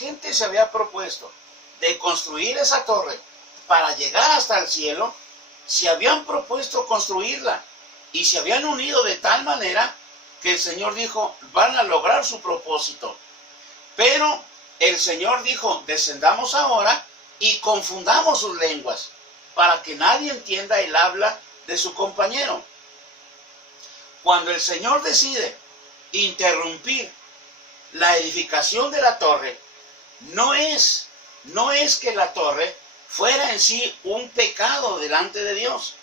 gente se había propuesto de construir esa torre para llegar hasta el cielo, se habían propuesto construirla y se habían unido de tal manera que el Señor dijo, van a lograr su propósito. Pero el Señor dijo, descendamos ahora y confundamos sus lenguas para que nadie entienda el habla de su compañero. Cuando el Señor decide interrumpir la edificación de la torre, no es que la torre fuera en sí un pecado delante de Dios,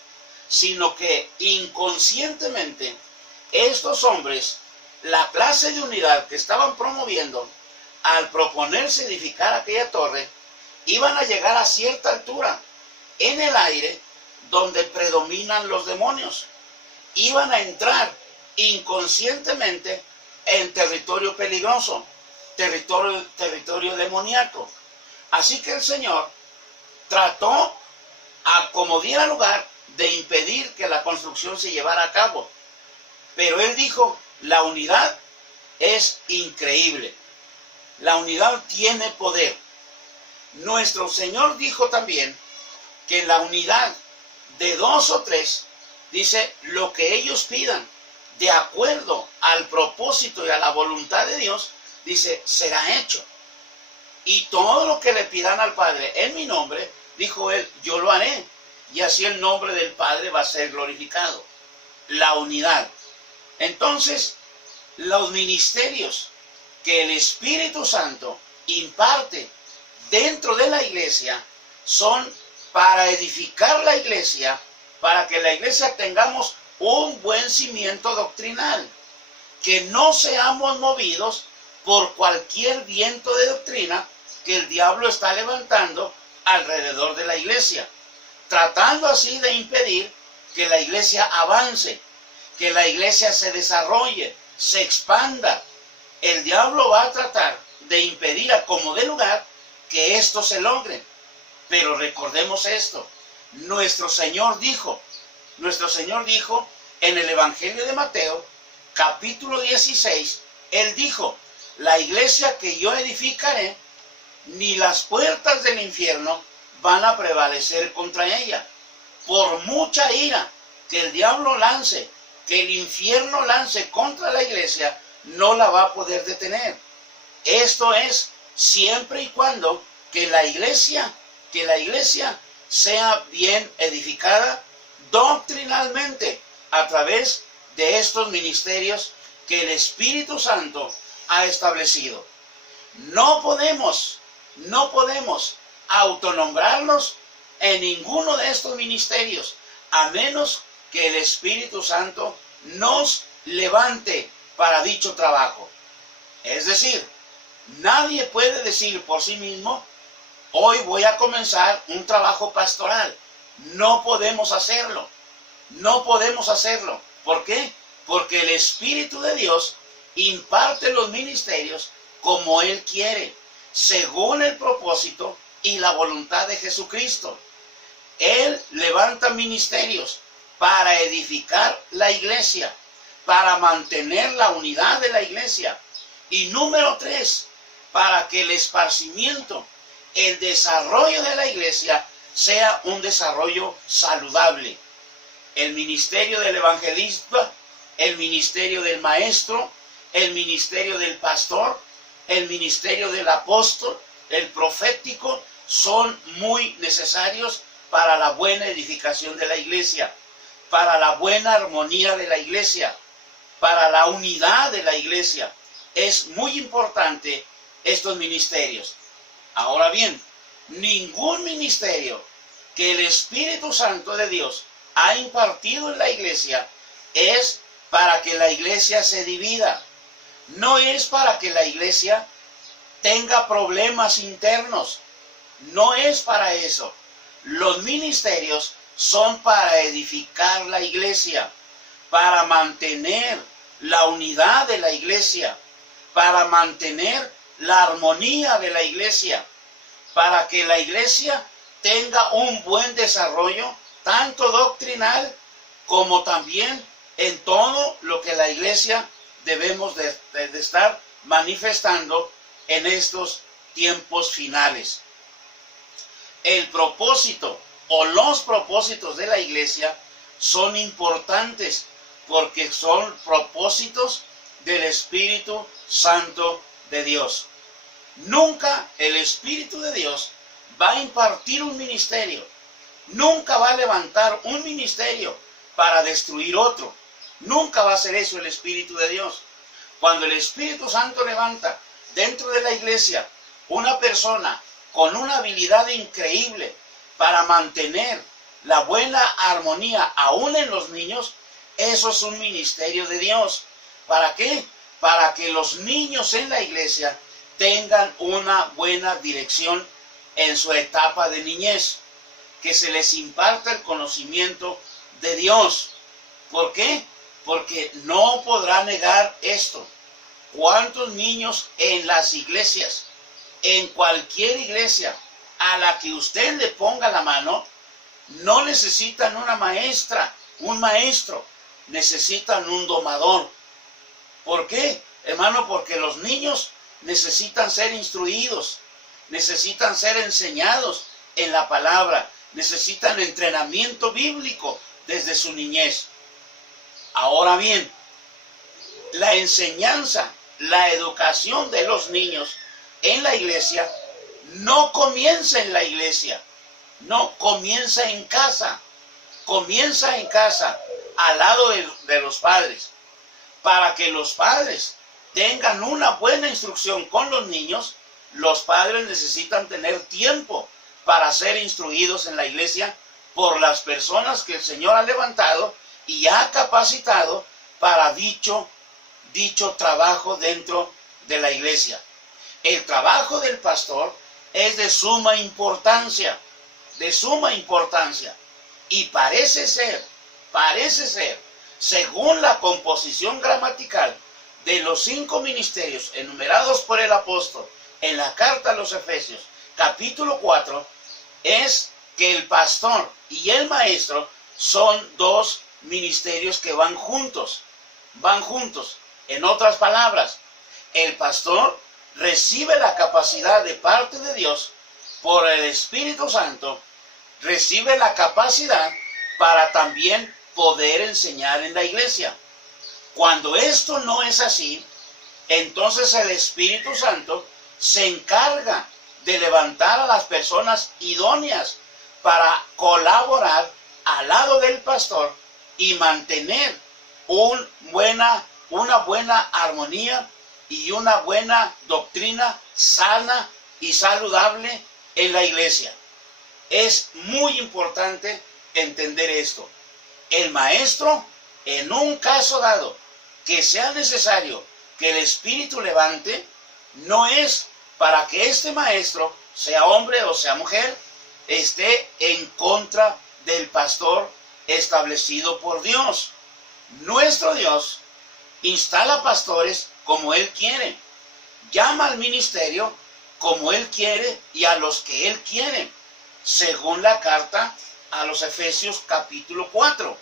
sino que inconscientemente estos hombres, la clase de unidad que estaban promoviendo, al proponerse edificar aquella torre, iban a llegar a cierta altura en el aire donde predominan los demonios. Iban a entrar inconscientemente en territorio peligroso, territorio demoníaco. Así que el Señor trató, a como diera lugar, de impedir que la construcción se llevara a cabo. Pero Él dijo, la unidad es increíble. La unidad tiene poder. Nuestro Señor dijo también que la unidad de 2 o 3, dice, lo que ellos pidan, de acuerdo al propósito y a la voluntad de Dios, dice, será hecho. Y todo lo que le pidan al Padre en mi nombre, dijo Él, yo lo haré. Y así el nombre del Padre va a ser glorificado. La unidad. Entonces, los ministerios que el Espíritu Santo imparte dentro de la iglesia son para edificar la iglesia, para que la iglesia tengamos un buen cimiento doctrinal, que no seamos movidos por cualquier viento de doctrina que el diablo está levantando alrededor de la iglesia, tratando así de impedir que la iglesia avance, que la iglesia se desarrolle, se expanda. El diablo va a tratar de impedir a como dé lugar que esto se logre. Pero recordemos esto, nuestro Señor dijo en el Evangelio de Mateo, capítulo 16, Él dijo, la iglesia que yo edificaré, ni las puertas del infierno van a prevalecer contra ella. Por mucha ira que el diablo lance, que el infierno lance contra la iglesia, no la va a poder detener. Esto es siempre y cuando que la iglesia sea bien edificada doctrinalmente a través de estos ministerios que el Espíritu Santo ha establecido. No podemos autonombrarlos en ninguno de estos ministerios, a menos que el Espíritu Santo nos levante para dicho trabajo. Es decir, nadie puede decir por sí mismo, hoy voy a comenzar un trabajo pastoral. No podemos hacerlo. ¿Por qué? Porque el Espíritu de Dios imparte los ministerios como Él quiere, según el propósito y la voluntad de Jesucristo. Él levanta ministerios para edificar la iglesia, para mantener la unidad de la iglesia. Y número 3, para que el esparcimiento, el desarrollo de la iglesia sea un desarrollo saludable. El ministerio del evangelista, el ministerio del maestro, el ministerio del pastor, el ministerio del apóstol, el profético, son muy necesarios para la buena edificación de la iglesia, para la buena armonía de la iglesia, para la unidad de la iglesia. Es muy importante estos ministerios. Ahora bien, ningún ministerio que el Espíritu Santo de Dios ha impartido en la iglesia es para que la iglesia se divida. No es para que la iglesia tenga problemas internos. No es para eso. Los ministerios son para edificar la iglesia, para mantener la unidad de la iglesia, para mantener la armonía de la iglesia, para que la iglesia tenga un buen desarrollo, tanto doctrinal como también en todo lo que la iglesia debemos de estar manifestando en estos tiempos finales. El propósito o los propósitos de la iglesia son importantes porque son propósitos del Espíritu Santo de Dios. Nunca el Espíritu de Dios va a impartir un ministerio. Nunca va a levantar un ministerio para destruir otro. Nunca va a hacer eso el Espíritu de Dios. Cuando el Espíritu Santo levanta dentro de la iglesia una persona con una habilidad increíble para mantener la buena armonía aún en los niños, eso es un ministerio de Dios. ¿Para qué? Para que los niños en la iglesia tengan una buena dirección en su etapa de niñez, que se les imparta el conocimiento de Dios. ¿Por qué? Porque no podrá negar esto. ¿Cuántos niños en las iglesias, en cualquier iglesia a la que usted le ponga la mano, no necesitan una maestra, un maestro, necesitan un domador? ¿Por qué, hermano? Porque los niños necesitan ser instruidos, necesitan ser enseñados en la palabra, necesitan entrenamiento bíblico desde su niñez. Ahora bien, la enseñanza, la educación de los niños en la iglesia no comienza en la iglesia, no, comienza en casa, al lado de los padres. Para que los padres tengan una buena instrucción con los niños, los padres necesitan tener tiempo para ser instruidos en la iglesia por las personas que el Señor ha levantado y ha capacitado para dicho trabajo dentro de la iglesia. El trabajo del pastor es de suma importancia, y parece ser, según la composición gramatical de los 5 ministerios enumerados por el apóstol en la carta a los Efesios, capítulo 4, es que el pastor y el maestro son 2 ministerios que van juntos. En otras palabras, el pastor recibe la capacidad de parte de Dios por el Espíritu Santo, recibe la capacidad para también poder enseñar en la iglesia. Cuando esto no es así, entonces el Espíritu Santo se encarga de levantar a las personas idóneas para colaborar al lado del pastor y mantener una buena armonía y una buena doctrina sana y saludable en la iglesia. Es muy importante entender esto. El maestro, en un caso dado que sea necesario que el Espíritu levante, no es para que este maestro, sea hombre o sea mujer, esté en contra del pastor establecido por Dios. Nuestro Dios instala pastores como Él quiere, llama al ministerio como Él quiere y a los que Él quiere, según la carta a los Efesios capítulo 4.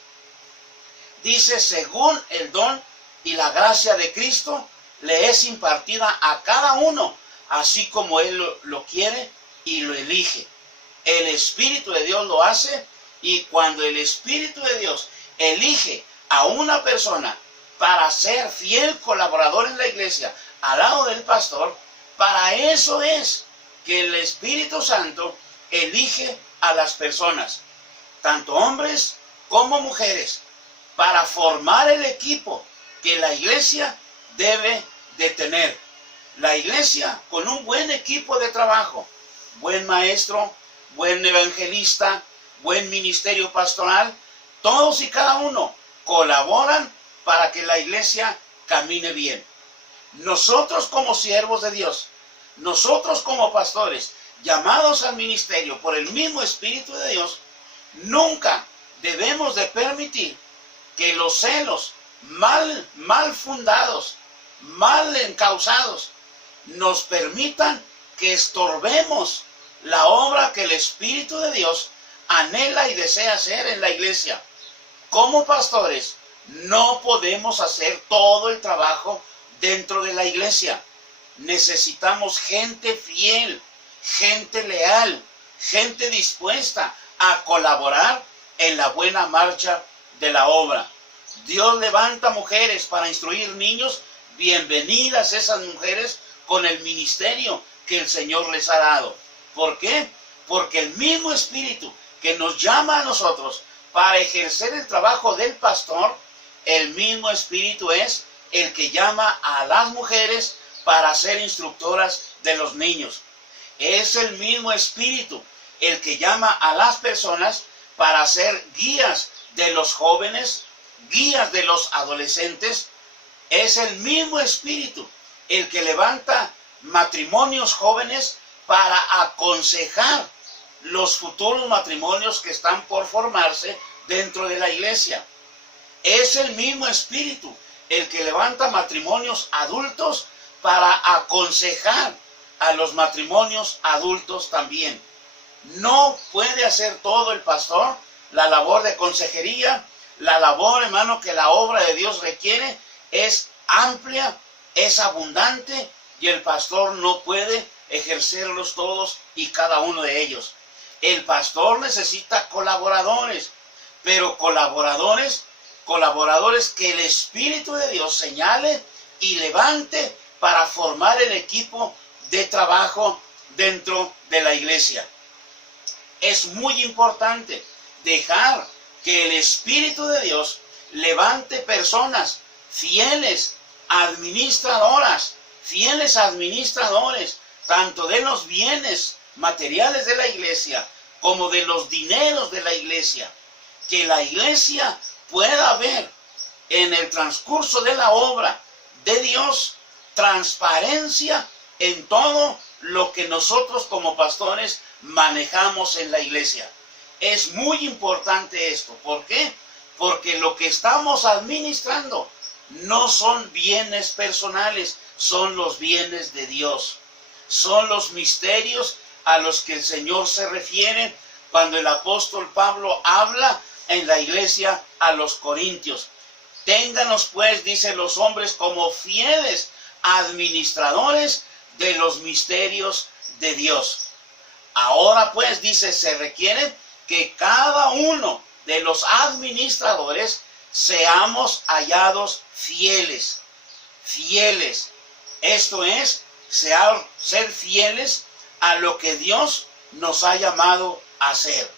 Dice, según el don y la gracia de Cristo le es impartida a cada uno, así como Él lo quiere y lo elige. El Espíritu de Dios lo hace, y cuando el Espíritu de Dios elige a una persona para ser fiel colaborador en la iglesia al lado del pastor, para eso es que el Espíritu Santo elige a las personas, tanto hombres como mujeres, para formar el equipo que la iglesia debe de tener. La iglesia con un buen equipo de trabajo, buen maestro, buen evangelista, buen ministerio pastoral, todos y cada uno colaboran para que la iglesia camine bien. Nosotros como siervos de Dios, nosotros como pastores, llamados al ministerio por el mismo Espíritu de Dios, nunca debemos de permitir que los celos mal fundados, mal encausados, nos permitan que estorbemos la obra que el Espíritu de Dios anhela y desea hacer en la iglesia. Como pastores, no podemos hacer todo el trabajo dentro de la iglesia. necesitamos gente fiel, gente leal, gente dispuesta a colaborar en la buena marcha de la obra. Dios levanta mujeres para instruir niños. Bienvenidas esas mujeres con el ministerio que el Señor les ha dado. ¿Por qué? Porque el mismo Espíritu que nos llama a nosotros para ejercer el trabajo del pastor, el mismo Espíritu es el que llama a las mujeres para ser instructoras de los niños. Es el mismo Espíritu el que llama a las personas para ser guías de los jóvenes, guías de los adolescentes. Es el mismo Espíritu el que levanta matrimonios jóvenes para aconsejar los futuros matrimonios que están por formarse dentro de la iglesia. Es el mismo Espíritu el que levanta matrimonios adultos para aconsejar a los matrimonios adultos también. No puede hacer todo el pastor la labor de consejería. La labor, hermano, que la obra de Dios requiere es amplia, es abundante, y el pastor no puede ejercerlos todos y cada uno de ellos. El pastor necesita colaboradores, pero colaboradores que el Espíritu de Dios señale y levante para formar el equipo de trabajo dentro de la iglesia. Es muy importante dejar que el Espíritu de Dios levante personas fieles, fieles administradores, tanto de los bienes materiales de la iglesia como de los dineros de la iglesia. Que la iglesia pueda ver en el transcurso de la obra de Dios transparencia en todo lo que nosotros como pastores manejamos en la iglesia. Es muy importante esto. ¿Por qué? Porque lo que estamos administrando no son bienes personales, son los bienes de Dios. Son los misterios a los que el Señor se refiere cuando el apóstol Pablo habla en la iglesia a los corintios. Ténganos pues, dice, los hombres como fieles administradores de los misterios de Dios. Ahora pues, dice, se requiere que cada uno de los administradores seamos hallados fieles. Fieles. Esto es, ser fieles a lo que Dios nos ha llamado a hacer.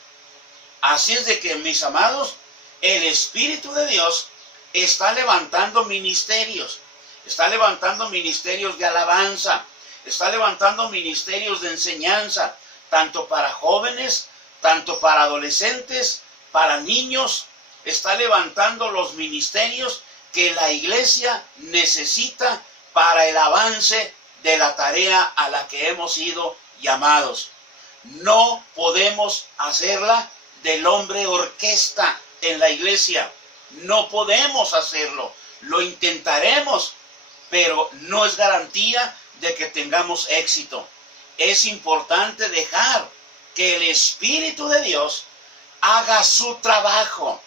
Así es de que, mis amados, el Espíritu de Dios está levantando ministerios. Está levantando ministerios de alabanza. Está levantando ministerios de enseñanza, tanto para jóvenes, tanto para adolescentes, para niños. Está levantando los ministerios que la iglesia necesita para el avance de la tarea a la que hemos sido llamados. No podemos hacerla del hombre orquesta en la iglesia. No podemos hacerlo. Lo intentaremos, pero no es garantía de que tengamos éxito. Es importante dejar que el Espíritu de Dios haga su trabajo,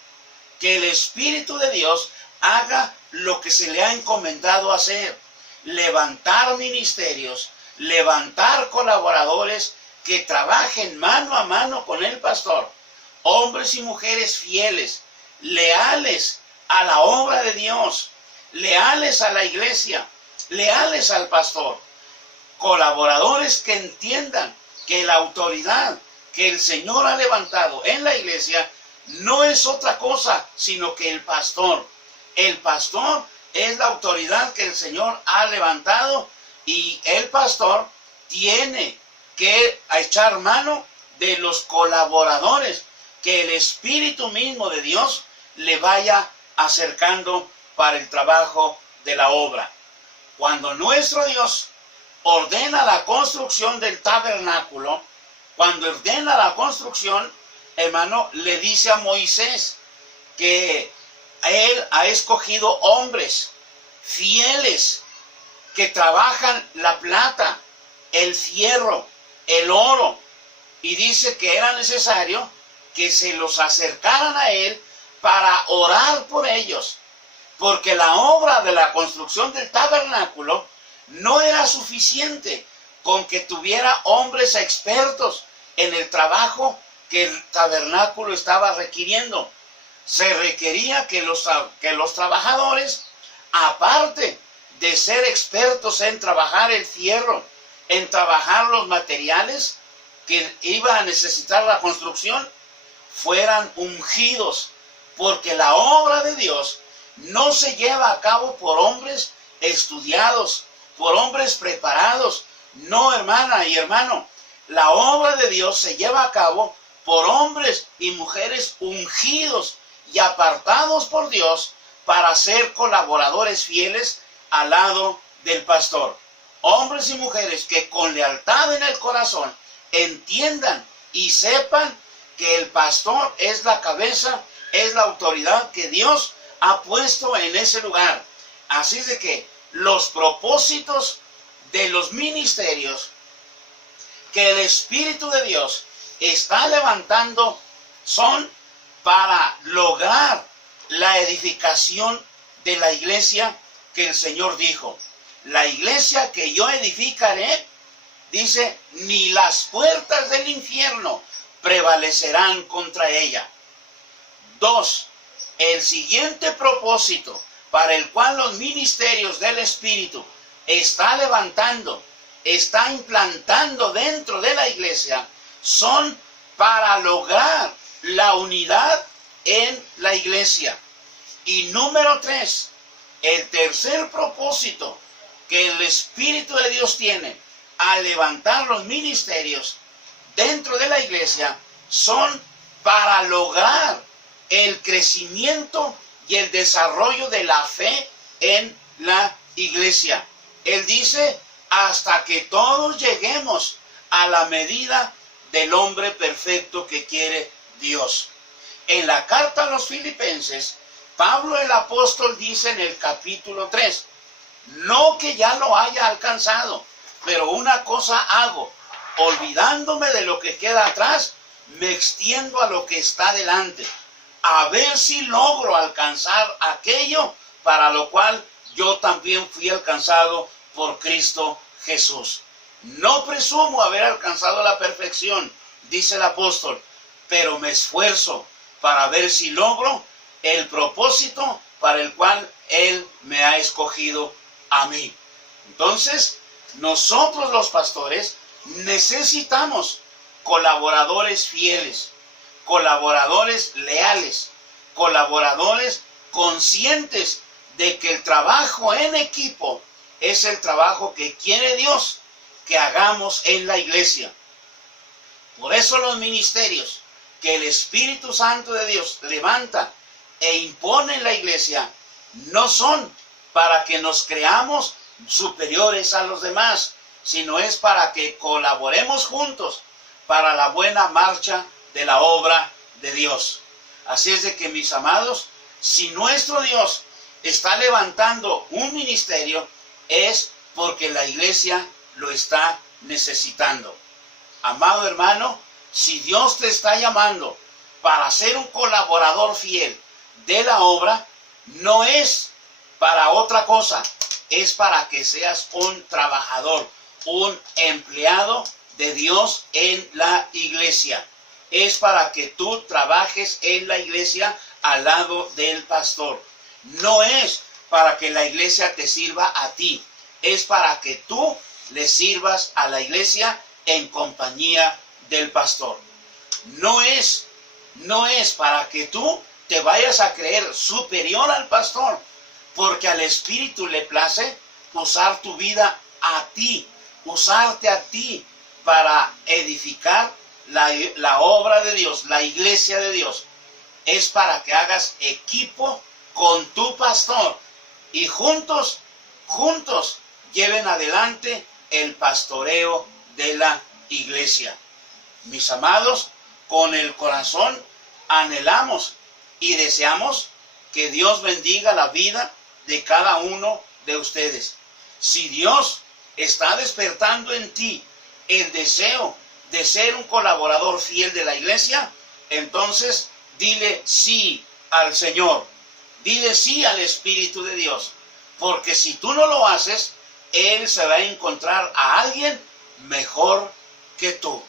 que el Espíritu de Dios haga lo que se le ha encomendado hacer: levantar ministerios, levantar colaboradores que trabajen mano a mano con el pastor, hombres y mujeres fieles, leales a la obra de Dios, leales a la iglesia, leales al pastor, colaboradores que entiendan que la autoridad que el Señor ha levantado en la iglesia no es otra cosa sino que el pastor. El pastor es la autoridad que el Señor ha levantado, y el pastor tiene que echar mano de los colaboradores que el Espíritu mismo de Dios le vaya acercando para el trabajo de la obra. Cuando nuestro Dios ordena la construcción del tabernáculo, cuando ordena la construcción, hermano, le dice a Moisés que él ha escogido hombres fieles que trabajan la plata, el fierro, el oro, y dice que era necesario que se los acercaran a él para orar por ellos, porque la obra de la construcción del tabernáculo No era suficiente con que tuviera hombres expertos en el trabajo que el tabernáculo estaba requiriendo. Se requería que los trabajadores, aparte de ser expertos en trabajar el fierro, en trabajar los materiales que iba a necesitar la construcción, fueran ungidos, porque la obra de Dios no se lleva a cabo por hombres estudiados, por hombres preparados. No, hermana y hermano, la obra de Dios se lleva a cabo por hombres y mujeres ungidos y apartados por Dios para ser colaboradores fieles al lado del pastor. Hombres y mujeres que con lealtad en el corazón entiendan y sepan que el pastor es la cabeza, es la autoridad que Dios ha puesto en ese lugar. Así es de que los propósitos de los ministerios que el Espíritu de Dios está levantando son para lograr la edificación de la iglesia que el Señor dijo. La iglesia que yo edificaré, dice, ni las puertas del infierno prevalecerán contra ella. 2. El siguiente propósito para el cual los ministerios del Espíritu está levantando, está implantando dentro de la iglesia, son para lograr la unidad en la iglesia. Y número 3, el tercer propósito que el Espíritu de Dios tiene al levantar los ministerios dentro de la iglesia son para lograr el crecimiento y el desarrollo de la fe en la iglesia. Él dice, hasta que todos lleguemos a la medida del hombre perfecto que quiere Dios. En la carta a los Filipenses, Pablo el apóstol dice en el capítulo 3, no que ya lo haya alcanzado, pero una cosa hago, olvidándome de lo que queda atrás, me extiendo a lo que está delante, a ver si logro alcanzar aquello para lo cual yo también fui alcanzado por Cristo Jesús. No presumo haber alcanzado la perfección, dice el apóstol, pero me esfuerzo para ver si logro el propósito para el cual Él me ha escogido a mí. Entonces, nosotros los pastores necesitamos colaboradores fieles, colaboradores leales, colaboradores conscientes de que el trabajo en equipo es el trabajo que quiere Dios que hagamos en la iglesia. Por eso los ministerios que el Espíritu Santo de Dios levanta e impone en la iglesia no son para que nos creamos superiores a los demás, sino es para que colaboremos juntos para la buena marcha de la obra de Dios. Así es de que, mis amados, si nuestro Dios está levantando un ministerio, es porque la iglesia lo está necesitando. Amado hermano, si Dios te está llamando para ser un colaborador fiel de la obra, no es para otra cosa, es para que seas un trabajador, un empleado de Dios en la iglesia. Es para que tú trabajes en la iglesia al lado del pastor. No es para que la iglesia te sirva a ti, es para que tú le sirvas a la iglesia en compañía del pastor. No es para que tú te vayas a creer superior al pastor, porque al Espíritu le place usar tu vida a ti, usarte a ti para edificar la obra de Dios, la iglesia de Dios. Es para que hagas equipo con tu pastor y juntos lleven adelante el pastoreo de la iglesia. Mis amados, con el corazón anhelamos y deseamos que Dios bendiga la vida de cada uno de ustedes. Si Dios está despertando en ti el deseo de ser un colaborador fiel de la iglesia, entonces dile sí al Señor, dile sí al Espíritu de Dios, porque si tú no lo haces, Él se va a encontrar a alguien mejor que tú.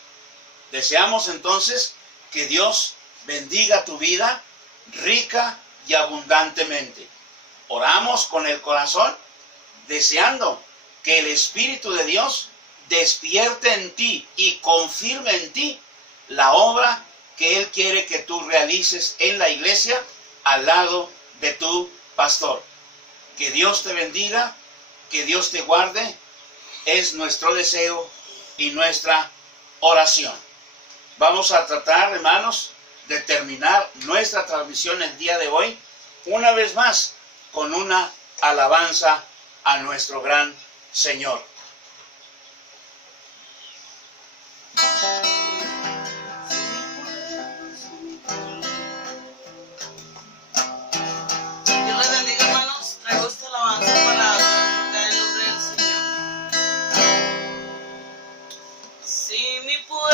Deseamos entonces que Dios bendiga tu vida rica y abundantemente. Oramos con el corazón, deseando que el Espíritu de Dios despierte en ti y confirme en ti la obra que Él quiere que tú realices en la iglesia al lado de tu pastor. Que Dios te bendiga, que Dios te guarde, es nuestro deseo y nuestra oración. Vamos a tratar, hermanos, de terminar nuestra transmisión el día de hoy, una vez más, con una alabanza a nuestro gran Señor. Dios les bendiga, hermanos. Traigo esta alabanza para glorificar el nombre del Señor. Si mi pueblo